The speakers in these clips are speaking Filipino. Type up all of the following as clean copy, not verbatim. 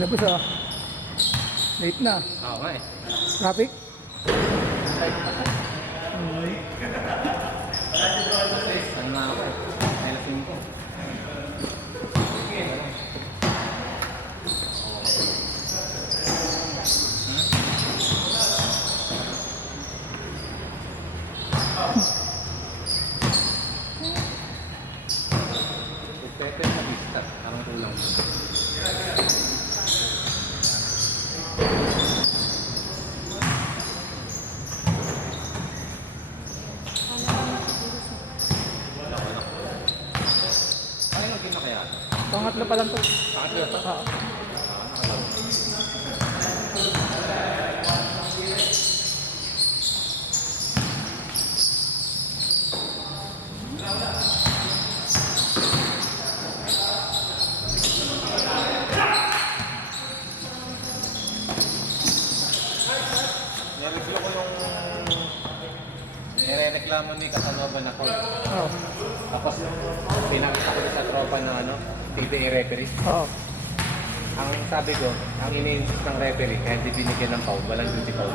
na boss ah. Late na. Oo nga eh. Traffic? Ano nga ako eh. Nailasing ko. Pwede na vista. Parang kulang. Ay, hindi na kaya. Pangatlo pa lang to. Bakit yun? Ah. Nireview ko nung nire-reklamo ni Casanova na call. Oh. Tapos pinakita ko sa tropa ng PBA referee. Oo. Ang sabi ko, ang ini-insist ng referee, kaya hindi binigyan ng foul, walang duty foul.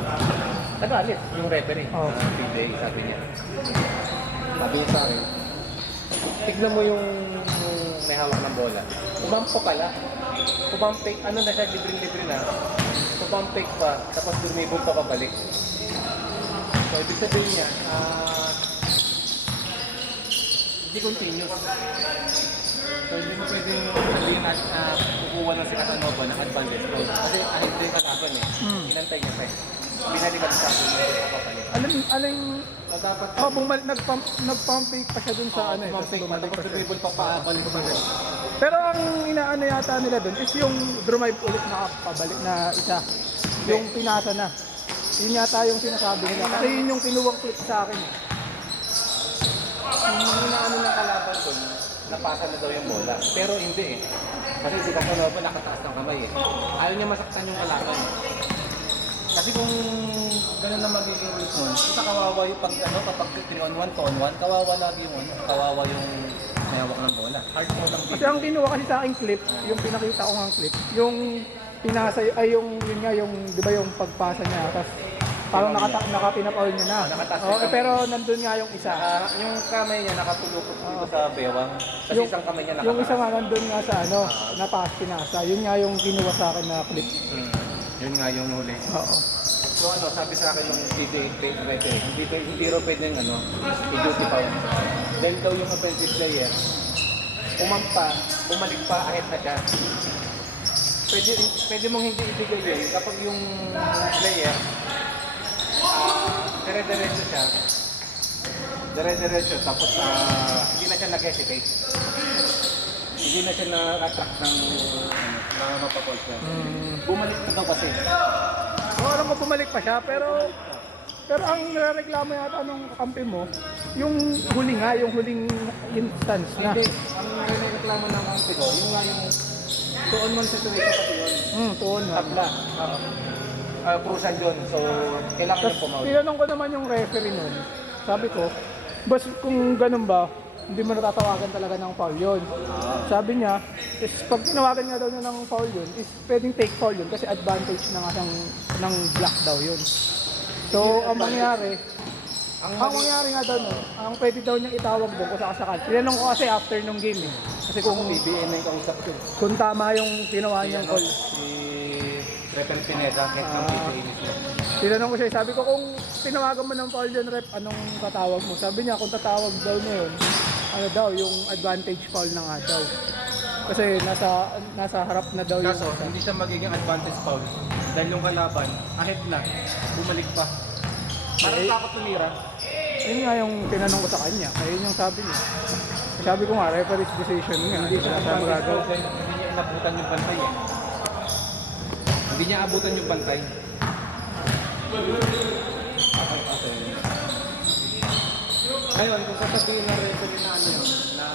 Nagalit yung referee, Oh. PBA, sabi niya. Sabi niya sa akin, tignan mo yung may hawak ng bola. Umampo pala. Umampake, ano na siya, libre-libre na. Umampake pa, tapos dumibol pa pabalik. So, ibig sabihin niya, hindi continuous. So, hindi mo pwedeng sabihin at kukuha ng si Casanova ng advantage goal. Kasi ahit din kalaban eh. Inantay niya pa eh. Binalikan sa akin yung papapalik. Aling, So, dapat nag-pump fake pa siya dun sa ano eh. Tapos bumalik tapos pa siya. dribble pa paabalik pa balik. Pero ang inaano yata nila dun is yung drive ulit na pabalik na isa. Yung pinasa na. Yun yata yung sinasabi nila. Kasi yun yung kinuwang clip sa akin. Yung inaano ng kalaban dun, napasa na daw yung bola. Pero hindi eh. Kasi si Casanova nakataas ng kamay eh. Ayaw niya masaktan yung kalaban. Kasi kung gano'n na magiging rules nun, isa kawawa yung kapag 3-on-1, 2-on-1, kawawa lagi yung kawawa yung may hawak ng bola. Hard mode ang Kasi ang kinuha kasi sa akin clip, yung pinakita ko ng clip, yung pinasa, ay yung, yun nga, yung, di ba yung pagpasa niya, tapos parang nakapinapaul niya na. Nakataas Oo, yung kamay. pero nandun nga yung isa. Yung kamay niya nakatulukot dito sa bewang. Kasi isang kamay niya Yung isa nakataas. nga nandun nga sa ano, pinasa. Yun nga yung kinuha sa akin na clip. Yun nga yung huli. Oo. So sabi sa akin ng PBA referee, hindi raw pwedeng i-duty foul. Then daw yung offensive player, umampa, bumalik pa, ahit na siya. Pwede mong hindi ibigay yun kapag yung player, dire-diretso siya, dire-diretso, tapos hindi na siya nag-hesitate. Hindi na siya na-attract ng mapapol siya. Bumalik na daw kasi. So, alam ko bumalik pa siya, pero ang reklamo yata nung kakampi mo, yung huli nga, yung huling instance na. Hindi, ang reklamo ng kampi ko, yung nga yung 2-on-1 situation kasi yun. Tuon nga. Tabla. Crucial yun. So, kailangan Tapos yung pumawi. tinanong ko naman yung referee nun. Sabi ko, bas kung ganun ba, hindi mo natatawagan talaga ng foul yun. Sabi niya, is pag tinawagan nga daw niya ng foul yun, is pwedeng take foul yun kasi advantage na nga ng block daw yun. So, ang mangyari nga daw nun, ang pwede daw niyang itawag doon kung sakasakal. Tinanong ko kasi after nung game eh. Kasi kung PBA na yung kausap ko. kung tama yung ginawa niyang call. Si Refer Pineda, head ng PBA mismo. Tinanong ko siya, sabi ko kung tinawagan mo ng foul yun, rep, anong tatawag mo? Sabi niya, kung tatawag daw na yun, ano daw, yung advantage foul na nga daw. Kasi nasa harap na daw yung... Kaso, hindi siya magiging advantage foul. Dahil yung kalaban, ahead na, bumalik pa. Parang takot tumira. Yun nga yung tinanong ko sa kanya, kaya yun yung sabi niya. Sabi ko nga, referee's decision nga. Hindi siya Sabi advantage gagaw. foul dahil hindi niya inabutan yung bantay eh. Hindi niya abutan yung bantay. Okay. Ngayon, kung sasabihin ng referee na ano yun, na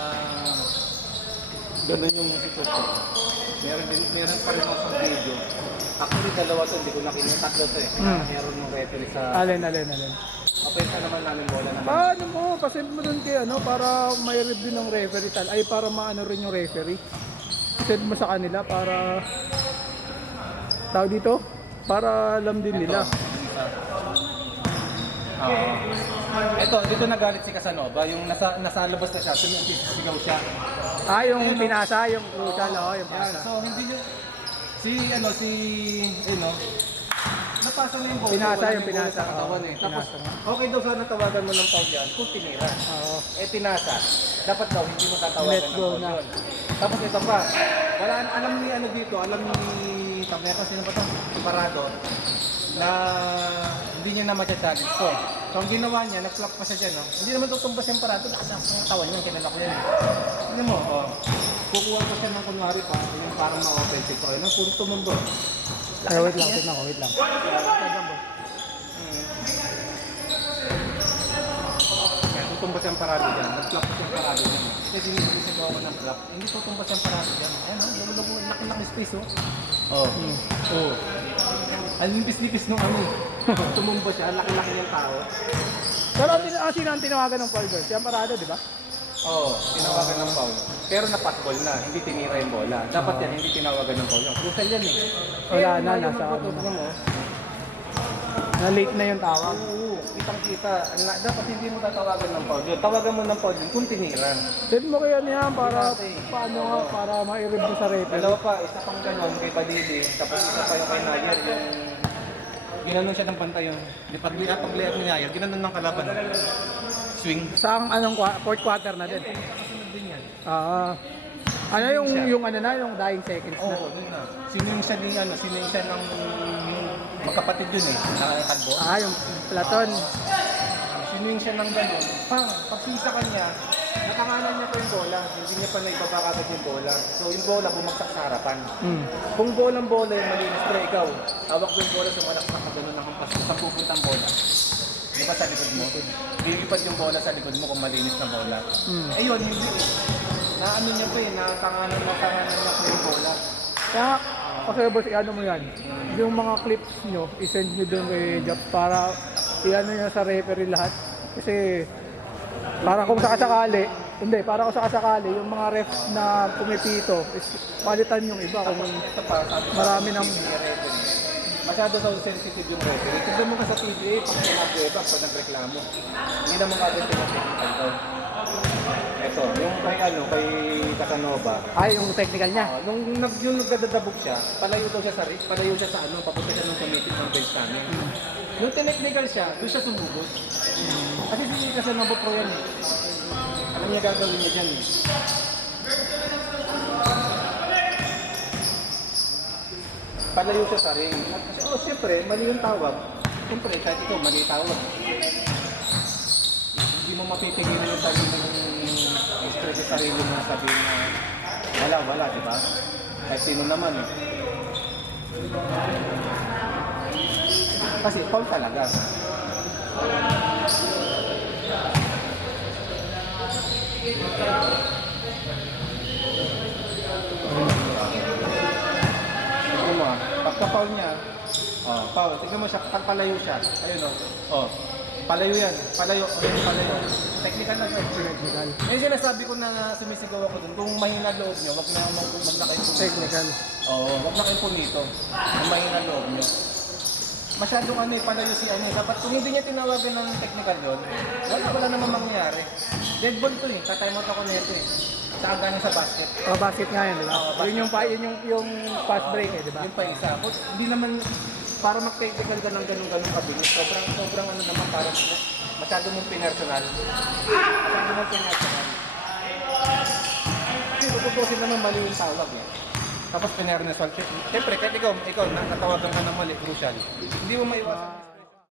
gano'n yung sitwasyon, meron pa rin ako sa video. Actually, dalawa to, hindi ko nakita, tatlo to eh. Meron yung referee sa... Alin. Opensa naman namin bola naman. Paano mo? Pasend mo dun kay ano, para may review ng referee ay para maano rin yung referee. Send mo sa kanila para tao dito, para alam din nila. Ito, dito nagalit si Casanova, yung nasa labas na siya, sumisigaw siya. Ah, yung pinasa, yung crucial, yung Yan, pasa. so hindi nyo, napasa na yung bola. Pinasa wala yung na bola pinasa, sa katawan eh. oo, Tapos, pinasa. okay daw sana tawagan mo ng foul yan kung tinira. Oo. Tinasa, dapat daw hindi mo tatawagan Let ng go foul na. yun. Tapos ito pa, alam ni dito, alam ni Tapneto, sino ba ito? Parado, na hindi niya na matcha-challenge to. So ang ginawa niya, nag-flop pa siya dyan, no? Hindi naman tutumbas yung Parado, nakasak sa katawan niya, kinalak niya. Ano mo, kukuha ko siya ng kunwari pa, yung parang ma-offensive ko, ano, puro tumumbo. Wait lang, wait lang. Kaya tutumbas yung Parado dyan, nag-flop pa yung Parado dyan. Kasi hindi ko siya gawa ko ng flop, hindi tutumbas yung Parado dyan. Ayan, labo-labo, laki-laki space, oh. Ang nipis-nipis nung tumumba siya, laki-laki yung tao. Pero sino ang tinawagan ng foul doon? Siya Parado, di ba? Oo, tinawagan ng foul. Pero na-patball na, hindi tinira yung bola. Dapat yan, hindi tinawagan ng foul. Crucial yan eh. Wala na, nasa ano na. mo. Na late na yung tawag. Oo, kitang-kita. Dapat hindi mo tatawagan ng foul yun. Tawagan mo ng foul yun kung tinira. Send mo kaya niya para paano nga, para ma-review sa referee. Dalawa pa, isa pang ganon kay Balili. Tapos isa pa yung kay Nayer, yung ginanon siya ng pantay yun. Pag-layup ni Nayer, ginanon ng kalaban. Swing. Sa fourth quarter na din. Kasunod din yan. Ano yung dying seconds na. Oo, dun na. Sinuing siya ng magkapatid yun eh, nakakadbo. Yung Platon. Sinuing siya ng gano'n. Pagpisa kanya, nakanganan niya pa yung bola. Hindi niya pa naibaba agad yung bola. So yung bola bumagsak sa harapan. Kung bola yung malinis, pero ikaw, hawak ko yung bola, sumalaksak ka gano'n ng hampas kung saan pupuntang bola. Di ba sa likod mo? Lilipad yung bola sa likod mo kung malinis na bola. Ayun, hindi. Naano niya pa nakakanganan niya pa yung bola. Kaya, kasi boss, ano mo yan? Yung mga clips nyo, isend nyo doon kay Jeff para i-ano niya sa referee lahat. Kasi, para kung sakasakali, yung mga refs na pumipito, is palitan yung iba. Kung Ito pa, sabi marami ng... Masyado daw sensitive yung referee. Tignan mo ka sa PBA, pag pinag-weba, pag nagreklamo. Hindi naman agad pinag-technical daw. Ito, yung kay Casanova. yung technical niya. Yung nagdadabog siya, palayo siya sa papunta siya ng committee ng bench namin. Nung tinechnical siya, doon siya sumugod. Kasi si Casanova pro yan eh. Alam niya gagawin niya dyan eh. Palayo siya sa ring. At siyempre, mali yung tawag. Siyempre, kahit ikaw, mali yung tawag. Hindi mo mapipigilan yung sarili mong stress sa sarili mo na sabihin na wala, di ba? Kahit sino naman eh. Kasi foul talaga. Tignan mo pagka-foul niya, foul. Tignan mo siya, pagpalayo siya. Ayun palayo yan. Palayo. Technical na technical. Yung sinasabi ko na sumisigaw ako dun, kung mahina loob nyo, wag na kayo punito. Technical. Wag na kayo punito. Kung mahina loob nyo. Masyadong palayo si Dapat kung hindi niya tinawagan ng technical yun, wala naman mangyayari. Dead ball to eh. Tatime out ako nito eh. Saan galing sa basket. Basket nga yun, di ba? Yun yung fast break eh, di ba? Yung pa isa. Hindi naman para mag-technical ka ng ganun kabilis. Sobrang naman parang masyado mong pinersonal. Tutusin naman mali yung tawag eh. Tapos pinersonal. Siyempre, kahit ikaw natawagan ka ng mali, crucial. Hindi mo maiwasan.